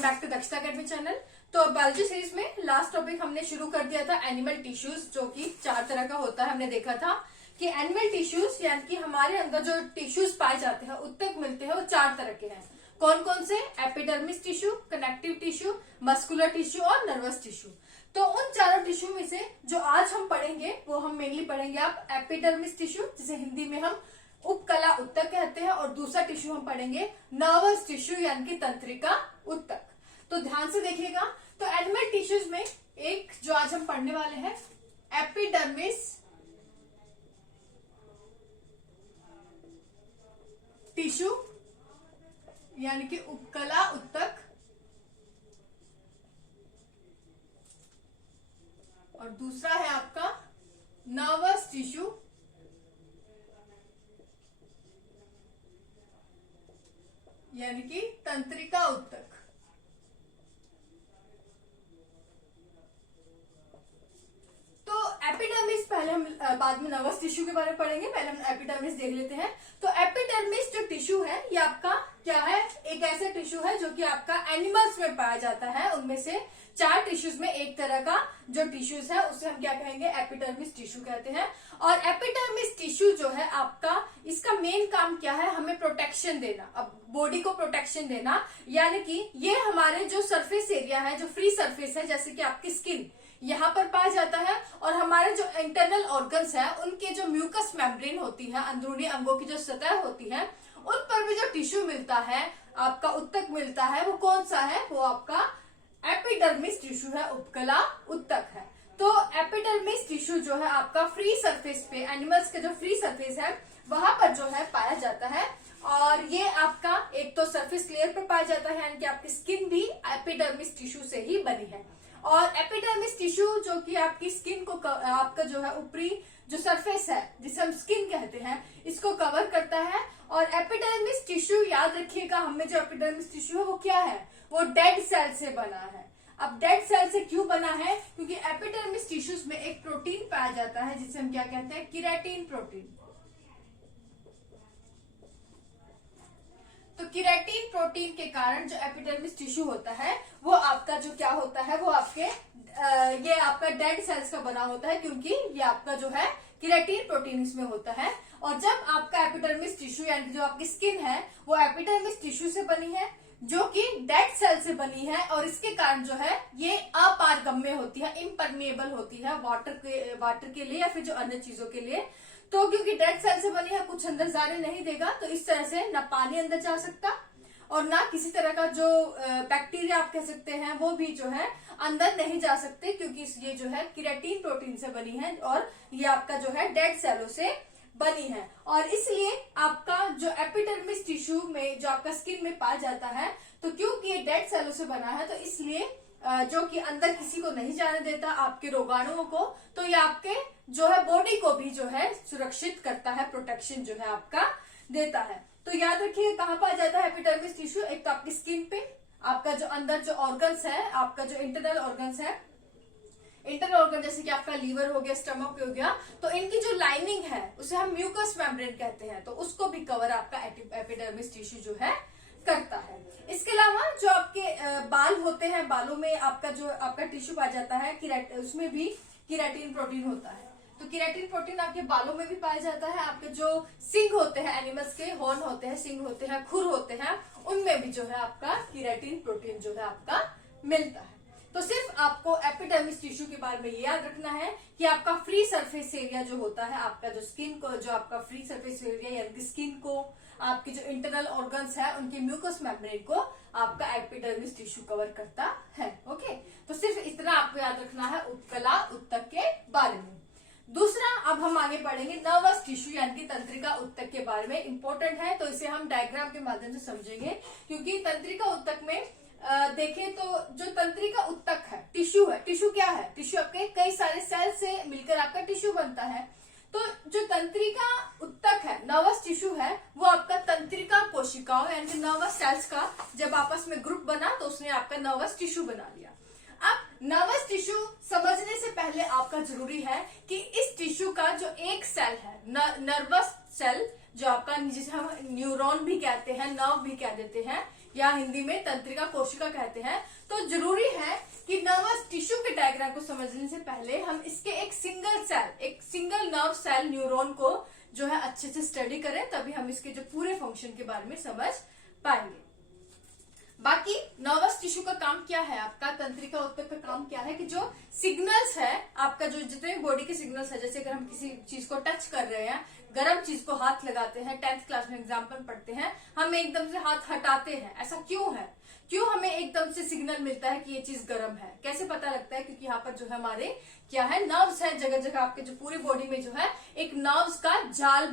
Welcome back to दक्षता academy channel. तो biology series में लास्ट टॉपिक हमने शुरू कर दिया था एनिमल टिश्यूज, जो कि 4 तरह का होता है। हमने देखा था कि एनिमल टिश्यूज यानी कि हमारे अंदर जो टिश्यूज पाए जाते हैं, उत्तक मिलते हैं, वो 4 तरह के हैं। कौन कौन से? Epidermis tissue, connective tissue, muscular tissue और नर्वस टिश्यू। तो उन चारों टिश्यू में से जो आज हम पढ़ेंगे वो हम मेनली पढ़ेंगे आप एपिडर्मिस टिश्यू, जिसे हिंदी में हम उपकला उत्तक कहते हैं, और दूसरा टिश्यू हम पढ़ेंगे नर्वस टिश्यू यानी कि तंत्रिका उत्तक। तो ध्यान से देखिएगा। तो एनिमल टिश्यूज में एक जो आज हम पढ़ने वाले हैं एपिडर्मिस टिश्यू यानी कि उपकला उत्तक, और दूसरा है आपका नर्वस टिश्यू यानी कि तंत्रिका उत्तक। तो एपिडर्मिस पहले हम बाद में नर्वस टिश्यू के बारे में पढ़ेंगे, पहले हम एपिडर्मिस देख लेते हैं। तो एपिडर्मिस जो टिश्यू है ये आपका क्या है? एक ऐसा टिश्यू है जो कि आपका एनिमल्स में पाया जाता है। उनमें से 4 टिश्यूज में एक तरह का जो टिश्यूज है उसे हम क्या कहेंगे? एपिडर्मिस टिश्यू कहते हैं। और एपिडर्मिस टिश्यू जो है आपका, इसका मेन काम क्या है? हमें प्रोटेक्शन देना, अब बॉडी को प्रोटेक्शन देना। यानी कि ये हमारे जो सरफेस एरिया है, जो फ्री सरफेस है, जैसे कि आपकी स्किन यहाँ पर पाया जाता है, और हमारे जो इंटरनल ऑर्गन्स है उनके जो म्यूकस मेम्ब्रेन होती है, अंदरूनी अंगों की जो सतह होती है, उन पर भी जो टिश्यू मिलता है, आपका उत्तक मिलता है, वो कौन सा है? वो आपका एपिडर्मिस टिश्यू है, उपकला उत्तक है। तो एपिडर्मिस टिश्यू जो है आपका फ्री सरफेस पे, एनिमल्स के जो फ्री सरफेस है वहां पर जो है पाया जाता है। और ये आपका एक तो सरफेस लेयर पर पाया जाता है, यानी कि आपकी स्किन भी एपिडर्मिस टिश्यू से ही बनी है। और एपिडर्मिस टिश्यू जो कि आपकी स्किन को आपका जो है ऊपरी जो सरफेस है, जिसे हम स्किन कहते हैं, इसको कवर करता है। और एपिडर्मिस टिश्यू याद रखिएगा, हमें जो एपिडर्मिस टिश्यू है वो क्या है? वो डेड सेल से बना है। अब डेड सेल से क्यों बना है? क्योंकि एपिडर्मिस टिश्यूज में एक प्रोटीन पाया जाता है जिसे हम क्या कहते हैं? Keratin protein. तो केराटिन प्रोटीन के कारण जो एपिडर्मिस टिश्यू होता है वो आपका जो क्या होता है? वो आपके ये आपका डेड सेल्स का बना होता है, क्योंकि ये आपका जो है केराटिन प्रोटीन इसमें होता है। और जब आपका एपिडर्मिस टिश्यू यानी जो आपकी स्किन है वो एपिडर्मिस टिश्यू से बनी है, जो कि डेड सेल से बनी है, और इसके कारण जो है ये अपारगम्य होती है, इम्परमेबल होती है वाटर के लिए या फिर जो अन्य चीजों के लिए। तो क्योंकि डेड सेल से बनी है, कुछ अंदर जाने नहीं देगा, तो इस तरह से ना पानी अंदर जा सकता और ना किसी तरह का जो बैक्टीरिया आप कह सकते हैं वो भी जो है अंदर नहीं जा सकते, क्योंकि ये जो है केराटिन प्रोटीन से बनी है और ये आपका जो है डेड सेलों से बनी है। और इसलिए आपका जो एपिडर्मिस टिश्यू में जो आपका स्किन में पाया जाता है, तो क्योंकि ये डेड सेलों से बना है, तो इसलिए जो कि अंदर किसी को नहीं जाने देता, आपके रोगाणुओं को, तो ये आपके जो है बॉडी को भी जो है सुरक्षित करता है, प्रोटेक्शन जो है आपका देता है। तो याद रखिए कहाँ पाया जाता है एपिडर्मिस टिश्यू? एक तो आपकी स्किन पे, आपका जो अंदर जो ऑर्गन्स है, आपका जो इंटरनल ऑर्गन्स है, इंटरनल ऑर्गन जैसे कि आपका लीवर हो गया, स्टमक हो गया, तो इनकी जो लाइनिंग है उसे हम म्यूकस मेम्ब्रेन कहते हैं, तो उसको भी कवर आपका एपिडर्मिस टिश्यू जो है करता है। इसके अलावा जो आपके बाल होते हैं, बालों में आपका जो आपका टिश्यू पाया जाता है, उसमें भी केराटिन प्रोटीन होता है। तो केराटिन प्रोटीन आपके बालों में भी पाया जाता है। आपके जो सिंग होते हैं, एनिमल्स के हॉर्न होते हैं, सिंग होते हैं, खुर होते हैं, उनमें भी जो है आपका केराटिन प्रोटीन जो है आपका मिलता है। तो सिर्फ आपको एपिडर्मिस टिश्यू के बारे में ये याद रखना है कि आपका फ्री सरफेस एरिया जो होता है, आपका जो स्किन को, जो आपका फ्री सरफेस एरिया यानी स्किन को, आपके जो इंटरनल ऑर्गन्स है, उनके म्यूकस मेम्ब्रेन को आपका एपिडर्मिस टिश्यू कवर करता है। ओके, तो सिर्फ इतना आपको याद रखना है उपकला उत्तक के बारे में। दूसरा, अब हम आगे पढ़ेंगे नर्वस टिश्यू यानी कि तंत्रिका उत्तक के बारे में। इंपॉर्टेंट है, तो इसे हम डायग्राम के माध्यम से समझेंगे, क्योंकि तंत्रिका उत्तक में देखें तो जो तंत्रिका उत्तक है, टिश्यू है, टिश्यू क्या है? टिश्यू आपके कई सारे सेल से मिलकर आपका टिश्यू बनता है। तो जो तंत्रिका उत्तक है, नर्वस टिश्यू है, वो आपका तंत्रिका कोशिकाओं यानी कि नर्वस सेल्स का जब आपस में ग्रुप बना तो उसने आपका नर्वस टिश्यू बना लिया। अब नर्वस टिश्यू समझने से पहले आपका जरूरी है कि इस टिश्यू का जो एक सेल है, नर्वस सेल, जो आपका जिसे हम न्यूरॉन भी कहते हैं, नर्व भी कह देते हैं, या हिंदी में तंत्रिका कोशिका कहते हैं। तो जरूरी है कि नर्वस टिश्यू के डायग्राम को समझने से पहले हम इसके एक सिंगल नर्व सेल न्यूरॉन को जो है अच्छे से स्टडी करें, तभी हम इसके जो पूरे फंक्शन के बारे में समझ पाएंगे। बाकी नर्वस टिश्यू का काम क्या है, आपका तंत्रिका ऊतक का काम क्या है कि जो सिग्नल्स है आपका, जो जितने भी बॉडी के सिग्नल्स है, जैसे अगर हम किसी चीज को टच कर रहे हैं, गर्म चीज को हाथ लगाते हैं, 10th क्लास में एग्जाम्पल पढ़ते हैं, हम एकदम से हाथ हटाते हैं, ऐसा क्यों है? क्यों हमें एकदम से सिग्नल मिलता है कि ये चीज गर्म है? कैसे पता लगता है? क्योंकि यहाँ पर जो है हमारे क्या है, नर्व्स है, जगह जगह आपके जो पूरी बॉडी में जो है एक नर्व्स का जाल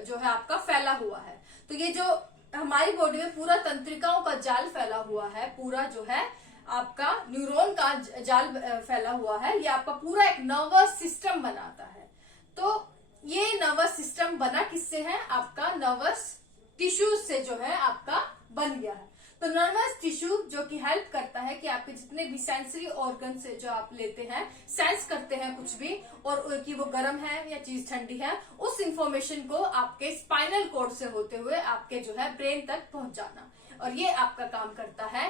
जो है आपका फैला हुआ है। तो ये जो हमारी बॉडी में पूरा तंत्रिकाओं का जाल फैला हुआ है, पूरा जो है आपका न्यूरॉन का जाल फैला हुआ है, ये आपका पूरा एक नर्वस सिस्टम बनाता है। तो ये नर्वस सिस्टम बना किससे है? आपका नर्वस टिश्यू से जो है आपका बन गया है। तो नर्वस टिश्यू जो कि हेल्प करता है कि आपके जितने भी सेंसरी ऑर्गन से जो आप लेते हैं, सेंस करते हैं कुछ भी, और कि वो गर्म है या चीज ठंडी है, उस इंफॉर्मेशन को आपके स्पाइनल कॉर्ड से होते हुए आपके जो है ब्रेन तक पहुंचाना, और ये आपका काम करता है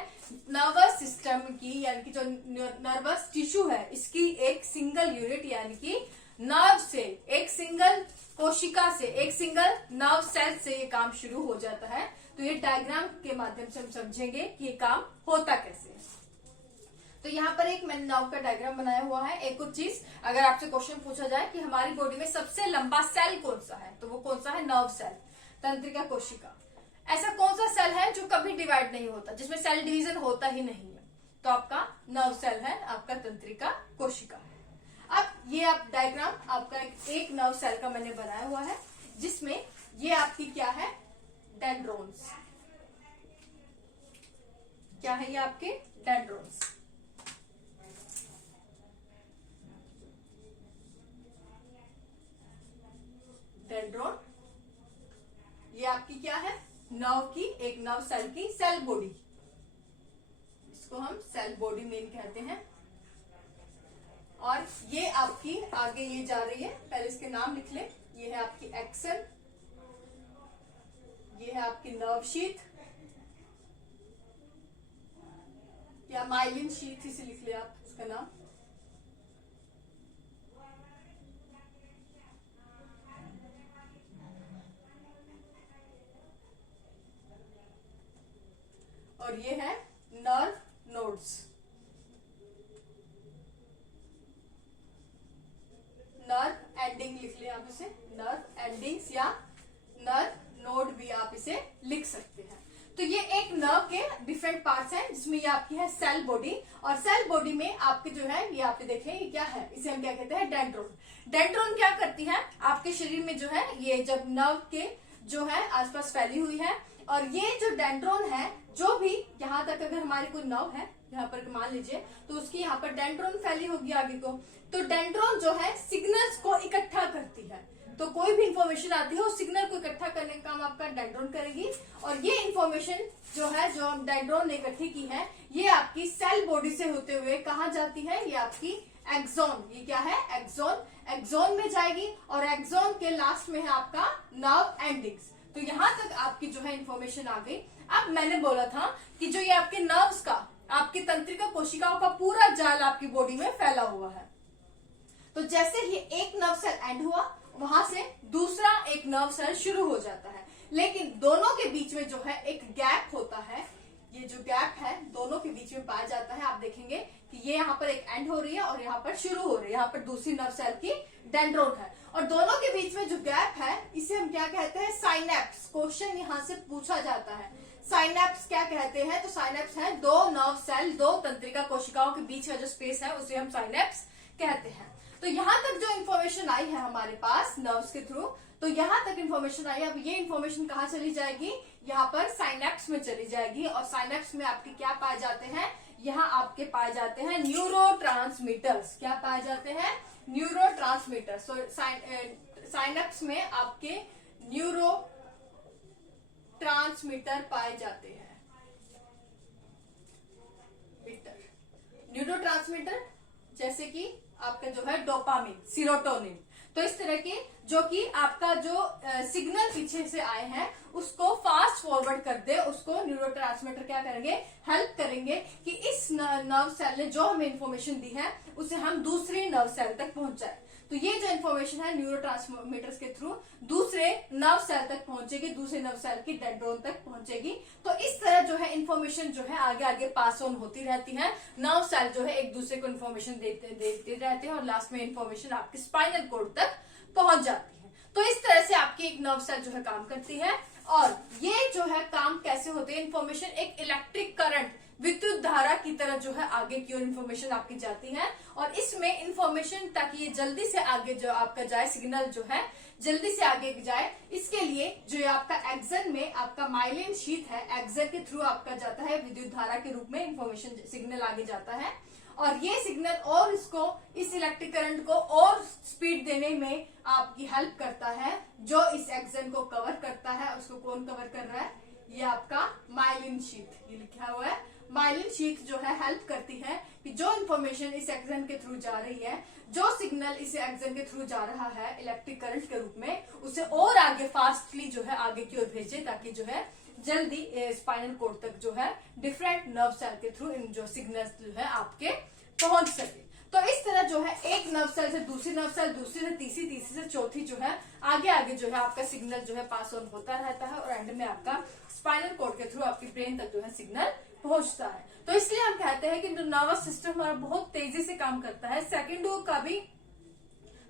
नर्वस सिस्टम की, यानी कि जो नर्वस टिश्यू है इसकी एक सिंगल यूनिट, यानी कि नर्व से, एक सिंगल कोशिका से, एक सिंगल नर्व सेल से ये काम शुरू हो जाता है। तो ये डायग्राम के माध्यम से हम समझेंगे कि ये काम होता कैसे है। तो यहाँ पर एक मैंने नर्व का डायग्राम बनाया हुआ है। एक और चीज, अगर आपसे क्वेश्चन पूछा जाए कि हमारी बॉडी में सबसे लंबा सेल कौन सा है, तो वो कौन सा है? नर्व सेल, तंत्रिका कोशिका। ऐसा कौन सा सेल है जो कभी डिवाइड नहीं होता, जिसमें सेल डिवीजन होता ही नहीं है? तो आपका नर्व सेल है, आपका तंत्रिका कोशिका। अब ये आप डायग्राम आपका एक नर्व सेल का मैंने बनाया हुआ है, जिसमें ये आपकी क्या है? डेंड्रोन्स। क्या है ये आपके? डेंड्रोन्स। डेंड्रोन ये आपकी क्या है? नर्व की, एक नर्व सेल की सेल बॉडी, इसको हम सेल बॉडी मेन कहते हैं। और ये आपकी आगे ये जा रही है, पहले इसके नाम लिख ले। ये है आपकी एक्सन, ये है आपकी नर्व शीथ या माइलिन शीथ, इसे लिख ले आप इसका नाम। और ये है नर्व नोड्स, नर्व एंडिंग लिख ले आप इसे, नर्व एंडिंग्स या नर्व नोड भी आप इसे लिख सकते हैं। तो ये एक नर्व के डिफरेंट पार्ट्स हैं, जिसमें ये आपकी है सेल बॉडी, और सेल बॉडी में आपके जो है ये आपने देखे ये क्या है, इसे हम क्या कहते हैं? डेंड्रोन। डेंड्रोन क्या करती है? आपके शरीर में जो है ये जब नर्व के जो है आसपास फैली हुई है, और ये जो डेंड्रोन है, जो भी यहाँ तक अगर हमारी कोई नर्व है यहाँ पर मान लीजिए, तो उसकी यहाँ पर डेंड्रोन फैली होगी आगे को। तो डेंड्रोन जो है सिग्नल्स को इकट्ठा करती है, तो कोई भी इंफॉर्मेशन आती है उस सिग्नल को इकट्ठा करने का काम आपका डेंड्रोन करेगी। और ये इंफॉर्मेशन जो है, जो हम डेंड्रोन ने इकट्ठी की है, ये आपकी सेल बॉडी से होते हुए कहाँ जाती है? ये आपकी एक्सोन, ये क्या है? एक्सोन। एक्सोन में जाएगी, और एक्सोन के लास्ट में है आपका नर्व एंडिंग्स। तो यहाँ तक आपकी जो है इंफॉर्मेशन आ गई। अब मैंने बोला था कि जो ये आपके नर्व्स का, आपकी तंत्रिका कोशिकाओं का पूरा जाल आपकी बॉडी में फैला हुआ है। तो जैसे ही एक नर्व सेल एंड हुआ, वहां से दूसरा एक नर्व सेल शुरू हो जाता है, लेकिन दोनों के बीच में जो है एक गैप होता है। ये जो गैप है दोनों के बीच में पाया जाता है। आप देखेंगे कि ये यहाँ पर एक एंड हो रही है और यहाँ पर शुरू हो रही है, यहाँ पर दूसरी नर्व सेल की डेंड्रोन है, और दोनों के बीच में जो गैप है इसे हम क्या कहते हैं? साइनेप्स। क्वेश्चन यहाँ से पूछा जाता है, साइनेप्स क्या कहते हैं? तो साइनेप्स है दो नर्व सेल, दो तंत्रिका कोशिकाओं के बीच का जो स्पेस है उसे हम साइनेप्स कहते हैं। तो यहाँ तक जो इन्फॉर्मेशन आई है हमारे पास नर्व्स के थ्रू, तो यहाँ तक इन्फॉर्मेशन आई। अब ये इन्फॉर्मेशन कहाँ चली जाएगी? यहाँ पर साइनेप्स में चली जाएगी, और साइनेप्स में आपके क्या पाए जाते हैं? यहाँ आपके पाए जाते हैं न्यूरोट्रांसमीटर्स। क्या पाए जाते हैं? न्यूरोट्रांसमीटर्स। तो साइनेप्स में आपके न्यूरो ट्रांसमीटर पाए जाते हैं। न्यूरोट्रांसमीटर जैसे कि आपका जो है डोपामिन, सीरोटोनिन। तो इस तरह के जो कि आपका जो सिग्नल पीछे से आए हैं उसको फास्ट फॉरवर्ड कर दे, उसको न्यूरोट्रांसमीटर क्या करेंगे, हेल्प करेंगे कि इस नर्व सेल ने जो हमें इंफॉर्मेशन दी है उसे हम दूसरे नर्व सेल तक पहुंचाए। तो ये जो इन्फॉर्मेशन है न्यूरोट्रांसमीटर्स के थ्रू दूसरे नर्व सेल तक पहुंचेगी, दूसरे नर्व सेल की डेंड्रोन तक पहुंचेगी। तो इस तरह जो है इन्फॉर्मेशन जो है आगे आगे पास ऑन होती रहती है। नर्व सेल जो है एक दूसरे को इन्फॉर्मेशन देते रहते हैं और लास्ट में इन्फॉर्मेशन आपके स्पाइनल कोड तक पहुंच जाती है। तो इस तरह से आपकी एक नर्व सेल जो है काम करती है। और ये जो है काम कैसे होते हैं, इन्फॉर्मेशन एक इलेक्ट्रिक करंट, विद्युत धारा की तरह जो है आगे की ओर इन्फॉर्मेशन आपकी जाती है। और इसमें इन्फॉर्मेशन ताकि ये जल्दी से आगे जो आपका जाए, सिग्नल जो है जल्दी से आगे जाए, इसके लिए जो आपका एक्सन में आपका माइलिन शीथ है, एक्सन के थ्रू आपका जाता है विद्युत धारा के रूप में इन्फॉर्मेशन सिग्नल आगे जाता है। और ये सिग्नल और इसको इस इलेक्ट्रिक करंट को और स्पीड देने में आपकी हेल्प करता है। जो इस एक्सन को कवर करता है, उसको कौन कवर कर रहा है, ये आपका माइलिन शीथ, ये लिखा हुआ है। माइलिन शीथ जो है हेल्प करती है कि जो इन्फॉर्मेशन इस एक्सन के थ्रू जा रही है, जो सिग्नल इस एक्सन के थ्रू जा रहा है इलेक्ट्रिक करंट के रूप में, उसे और आगे फास्टली जो है आगे की ओर भेजे, ताकि जो है जल्दी स्पाइनल कोड तक जो है डिफरेंट नर्व सेल के थ्रू इन जो सिग्नल्स जो है आपके पहुंच सके। तो इस तरह जो है एक नर्व सेल से दूसरी नर्व सेल, दूसरी से तीसरी, तीसरी से चौथी जो है आगे आगे जो है आपका सिग्नल जो है पास ऑन होता रहता है और एंड में आपका स्पाइनल कोड के थ्रू आपकी ब्रेन तक जो है सिग्नल पहुंचता है। तो इसलिए हम कहते हैं कि जो नर्वस सिस्टम हमारा बहुत तेजी से काम करता है, सेकंडों का भी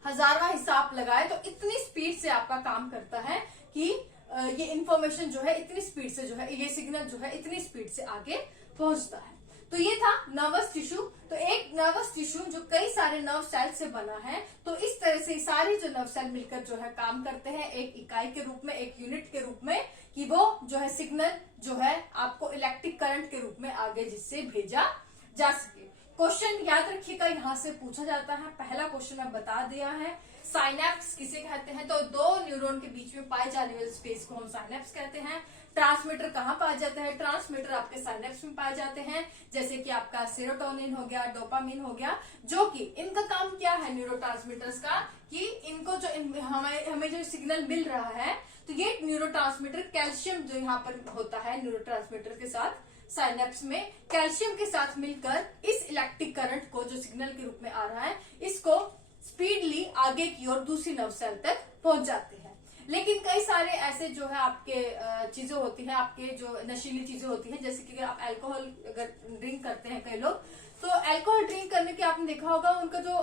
हजारवां हिसाब लगाए तो इतनी स्पीड से आपका काम करता है कि ये इंफॉर्मेशन जो है इतनी स्पीड से जो है, ये सिग्नल जो है इतनी स्पीड से आगे पहुंचता है। तो ये था नर्वस टिश्यू। तो एक नर्वस टिश्यू जो कई सारे नर्व सेल से बना है, तो इस तरह से सारे जो नर्व सेल मिलकर जो है काम करते हैं एक इकाई के रूप में, एक यूनिट के रूप में, कि वो जो है सिग्नल जो है आपको इलेक्ट्रिक करंट के रूप में आगे जिससे भेजा जा सके। क्वेश्चन याद रखिएगा, यहाँ से पूछा जाता है। पहला क्वेश्चन मैं बता दिया है, साइनेप्स किसे कहते हैं, तो दो न्यूरॉन के बीच में पाए जाने वाले स्पेस को हम साइनेप्स कहते हैं। ट्रांसमीटर कहाँ पाए जाते हैं, ट्रांसमीटर आपके साइनेप्स में पाए जाते हैं, जैसे कि आपका सेरोटोनिन हो गया, डोपामिन हो गया, जो कि इनका काम क्या है न्यूरोट्रांसमीटर्स का, कि इनको जो हमें जो सिग्नल मिल रहा है, तो ये न्यूरोट्रांसमीटर कैल्शियम जो यहाँ पर होता है न्यूरोट्रांसमीटर के साथ साइनेप्स में, कैल्शियम के साथ मिलकर इस इलेक्ट्रिक करंट को जो सिग्नल के रूप में आ रहा है, इसको स्पीडली आगे की ओर दूसरी नर्व सेल तक पहुंच जाते हैं। लेकिन कई सारे ऐसे जो है आपके चीजें होती हैं, आपके जो नशीली चीजें होती हैं, जैसे कि आप अल्कोहल अगर ड्रिंक करते हैं कई लोग, तो अल्कोहल ड्रिंक करने के आपने देखा होगा उनका जो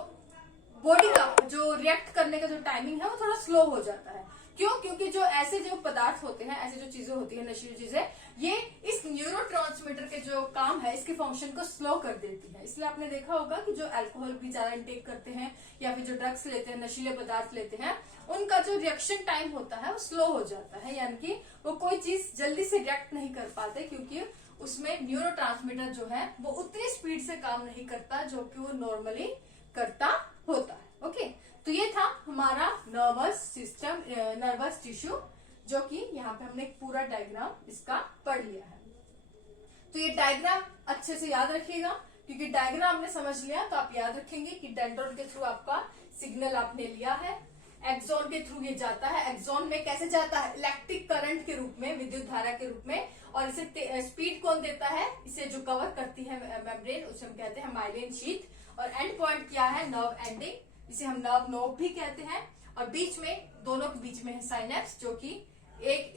बॉडी का जो रिएक्ट करने का जो टाइमिंग है वो थोड़ा स्लो हो जाता है। क्यों? क्योंकि जो ऐसे जो पदार्थ होते हैं, ऐसे जो चीजें होती है नशीली चीजें, ये इस न्यूरोट्रांसमीटर के जो काम है इसके फंक्शन को स्लो कर देती है। इसलिए आपने देखा होगा कि जो अल्कोहल भी ज्यादा इंटेक करते हैं या फिर जो ड्रग्स लेते हैं, नशीले पदार्थ लेते हैं, उनका जो रिएक्शन टाइम होता है वो स्लो हो जाता है, यानी कि वो कोई चीज जल्दी से रिएक्ट नहीं कर पाते, क्योंकि उसमें न्यूरोट्रांसमीटर जो है वो उतनी स्पीड से काम नहीं करता जो कि वो नॉर्मली करता होता है। ओके, तो ये था हमारा नर्वस सिस्टम, नर्वस टिश्यू, जो कि यहाँ पे हमने एक पूरा डायग्राम इसका पढ़ लिया है। तो ये डायग्राम अच्छे से याद रखिएगा, क्योंकि डायग्राम आपने समझ लिया तो आप याद रखेंगे कि डेंड्रोन के थ्रू आपका सिग्नल आपने लिया है, एक्सॉन के थ्रू ये जाता है। एक्सॉन में कैसे जाता है, इलेक्ट्रिक करंट के रूप में, विद्युत धारा के रूप में, और इसे स्पीड कौन देता है, इसे जो कवर करती है मेम्ब्रेन, उसे हम कहते हैं माइलिन शीथ। और एंड पॉइंट क्या है, नर्व एंडिंग, इसे हम नर्व नोड भी कहते हैं। और बीच में, दोनों के बीच में है साइनेप्स, जो कि एक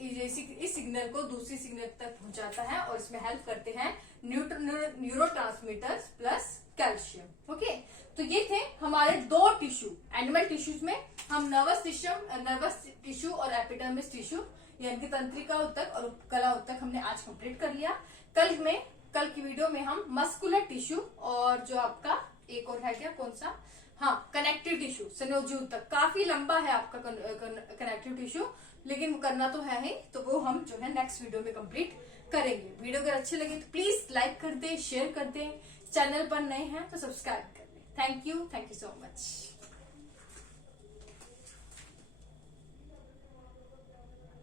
इस सिग्नल को दूसरी सिग्नल तक पहुंचाता है और इसमें हेल्प करते हैं न्यूरोट्रांसमीटर्स प्लस कैल्शियम। ओके, तो ये थे हमारे दो टिश्यू। एनिमल टिश्यूज में हम नर्वस टिश्यू और एपिडर्मिस टिश्यू, यानी कि तंत्रिका उत्तक और उपकला उत्तक हमने आज कंप्लीट कर लिया। कल की वीडियो में हम मस्कुलर टिश्यू और जो आपका एक और है क्या, कौन सा, हाँ, कनेक्टिव टिश्यू, संयोजी उत्तक। काफी लंबा है आपका कनेक्टिव टिश्यू, लेकिन वो करना तो है ही, तो वो हम जो है नेक्स्ट वीडियो में कंप्लीट करेंगे। वीडियो अगर अच्छे लगे तो प्लीज लाइक कर दे, शेयर कर दे, चैनल पर नए हैं तो सब्सक्राइब कर दे। Thank you so much.